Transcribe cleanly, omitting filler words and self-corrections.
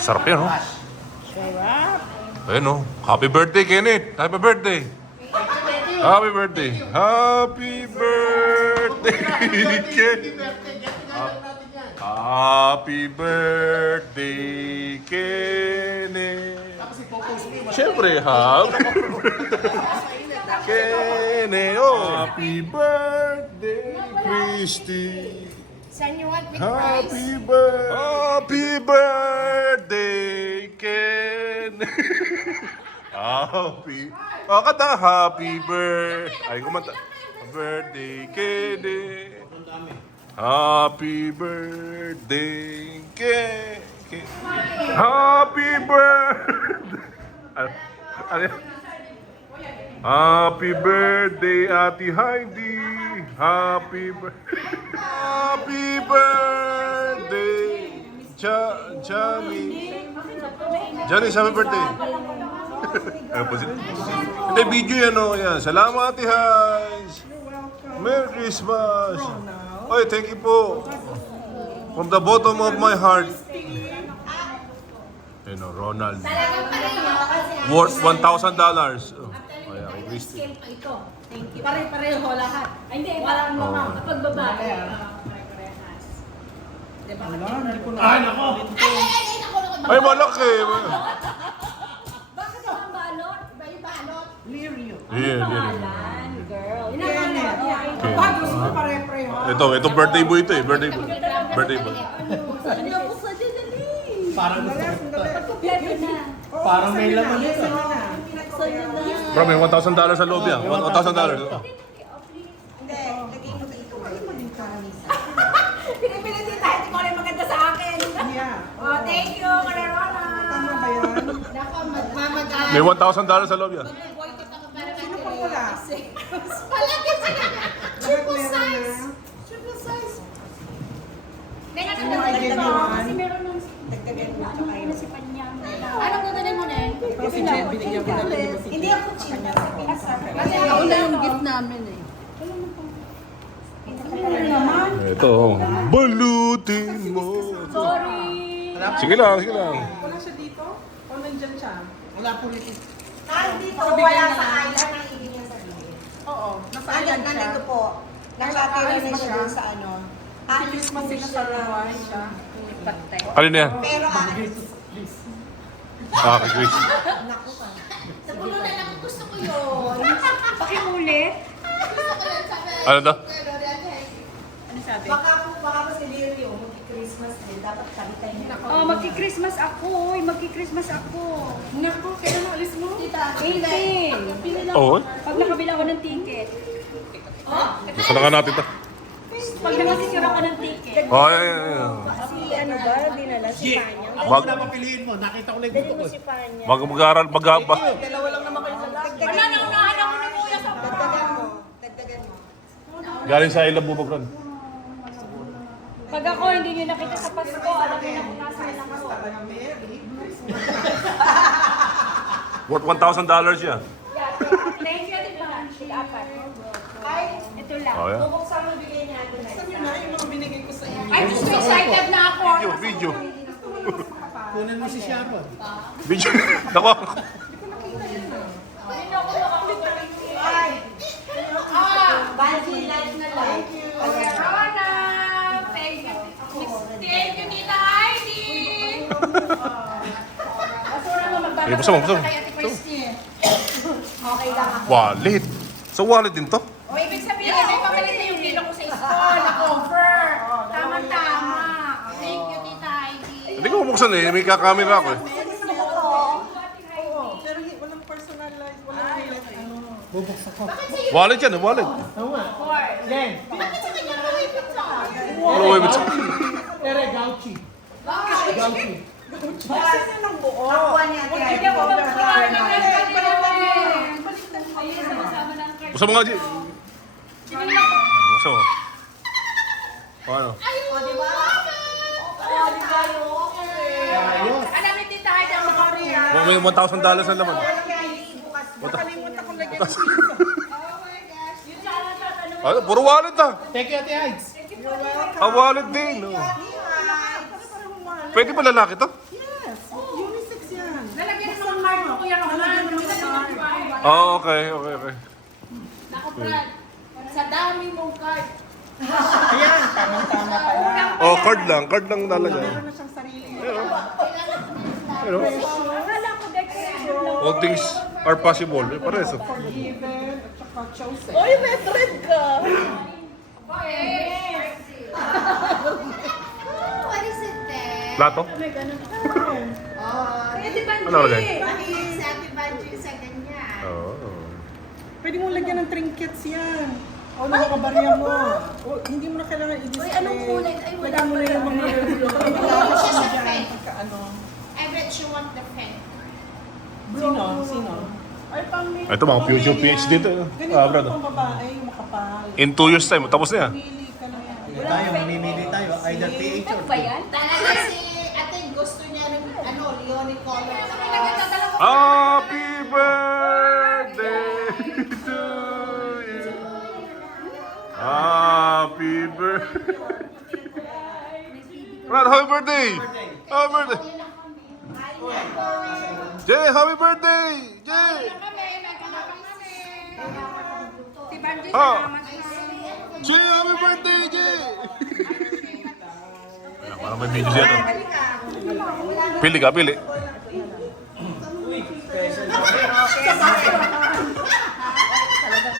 Sarap yan, no? Sarap. Ayun, no? Happy birthday, Kenneth! Happy birthday! Happy birthday! Happy birthday, Kenneth! Happy birthday, Kenneth! Siyempre, happy birthday, Kenneth! Oh, happy birthday, Christy! Saan you want with Happy birthday, Ken! Happy... Oh, kanta. Happy birthday. Ay, kumanta. Birthday, Ken. Happy birthday, Ken. Happy birthday. Ano yan? Happy birthday, Ate Heidi. Happy birthday, Johnny. Johnny, happy birthday. Ano po sila? Hindi, video yan o. Yan. Salamat, Ate Hais. Merry Christmas. Oy, thank you po. From the bottom of my heart. Ayun o, Ronald. Worth $1,000. Oh, kaya kay Christy. Ito. Thank you. Pare-pareho lahat. Ay, hindi. Walang mga kapag babae. Pare-parehas. Diba? Ay, nako! Ay, malaki. Bakit ang balot? Iba yung balot? Lirio. Yeah. Malan, girl. Kenneth. Okay. Pag gusto mo pare-pareho. Ito birthday boy ito eh. Birthday boy. Birthday boy. Ano ako sa dali? Parang gusto ko. Pagkumpleto na. Parang may laman ito. Sa'yo na. Bro, may $1,000 sa loob yan. $1,000. Hindi, lagay mo dito. Ay, maging kanis. Pinipilit tayo. Hindi ko rin maganda sa akin. Yeah. Oh, thank you, Kararona. Tama ba yan? Nako, magmamagaan. May $1,000 sa loob yan. Boycott ako para Sino pang wala? Palagi sila. Triple size. Triple size. May Sino ay gano'n? kasi meron nung Dagdagan mo ano tsaka yun yun. si Panyang. Anong gagawin mo na yun? Kasi Jen, binigyan ko na rin. Hindi ako china. Kasi ako na yung gift namin eh. Ito. Balutin mo. Sorry. Sige lang. Wala siya dito? O nandyan siya? Wala po rin. Kahit dito, wala sa island ang ibig niya sabihin. Oo. Nasa Andyan, island siya. nandito po. Nakatira na siya doon sa ano. Christmas sila sa Hawaii siya. Patay. Alin na yan? Pero Ah, kay Chris. naku ka. Sa puno na lang gusto ko yun. Pakimulit. Gusto ko yan sabi. Ano to? Ano sabi? Baka po si Lirio, mag-Christmas din. Dapat kabitay niya. Oh, magki-Christmas ako. Magki-Christmas ako. Naku, kailan mo alis mo? Tita, 18. Oo. Pag nakabila ko ng ticket. Gusto na nga natin to. Pag nakasisira ka ng ticket. Oh, yan. Si ano ba, dinala si Panya? Ako Wag- na papiliin mo. Nakita ko lang dito ko. Si Panya. Mag-aaral, Dalawa lang naman kayo sa lahat. Wala na unahan ako ni Kuya sa Dagdagan mo. Dagdagan mo. Galing sa ilang bubagran. Pag ako hindi niyo nakita sa Pasko, alam niyo na kung nasaan ako. Talagang Mary. Worth $1,000 yan. Thank you, Tita Nancy. Apat. Ay, Ito lang. Oh, yan. bubuksan mo bigay niya doon. Sabi na yung mga binigay ko sa inyo. I'm so excited na ako. Video. Kunin mo si Sharon. Video. Nako. Ay! Banji, live na live. Kuya Rona, thank you. Thank you, Tita Heidi. Basura mo, Eh, basta mo. kay Ate Christy. Okay lang ako. Wallet. Sa wallet din to? O, ibig sabihin, may pamalit na yung dilo ko sa school, na-cover. Tama-tama. Thank you, Tita Heidi. Hindi ko bubuksan eh. May kakamera ako eh. Oo, pero walang personalized, walang hilit. Ano? Bubuksan ko. Wallet yan eh. Wallet. Oo nga. Jen. Bakit sa kanya Louis Vuitton? Ano ba ibig Ere, Gauchi. Gauchi. Kasi ng buo. Nakuha niya ate. Hindi ako mag-cover. Ayun, sama-sama ng card. Buksan mo nga, G. Buksan mo. Paano? O, di ba? Ayos. Alam ni Tita Heidi ang makariya. May $1,000 na laman. Nakalimutan ko lagyan ng pizza. Yung sana tatanungin. Ano? Puro wallet ah. Thank you, Ate Hides. Ah, wallet din. Oh. Pwede pa lalaki to? Yes, unisex yan. Lalagyan ng mga card mo, Kuya Roman. Lalagyan ng mga card. Oh, okay. Naku, Brad. Sa dami mong card. Ayan, tamang-tama pala. Oh, card lang lalagay. Meron na siyang sarili. You know, Akala ko decoration lang. all things are possible. Pares. Forgiven at saka chosen. Oy, may thread ka! What is it then? Plato? Pwede ba Ano lagay? mahilig sa Ate Banji sa ganyan? Oh. Pwede mo lagyan ng trinkets yan. O mga kabarya mo. O, hindi mo na kailangan i-display. Uy, anong kulay? Ay, wala Lagyan mo na yung mga It's just a dyan. pen. Pagka ano. I bet you want the pen. Sino? Ay, Ito mga future PhD dito. Ganito Ah, ang brother. pang babae, yung makapal. In 2 years time, tapos na yan. Pili ka na yan. Tayo, mamimili tayo. Either PH or Ba yan? Talaga si Ate gusto niya ng Leonie color. Happy birthday to you. Happy birthday. Brad, happy birthday. Happy birthday. Jay, happy birthday. Jay. Si Banji Oh. naman. Jay, happy birthday, Jay. Parang may video siya. Pili ka, pili.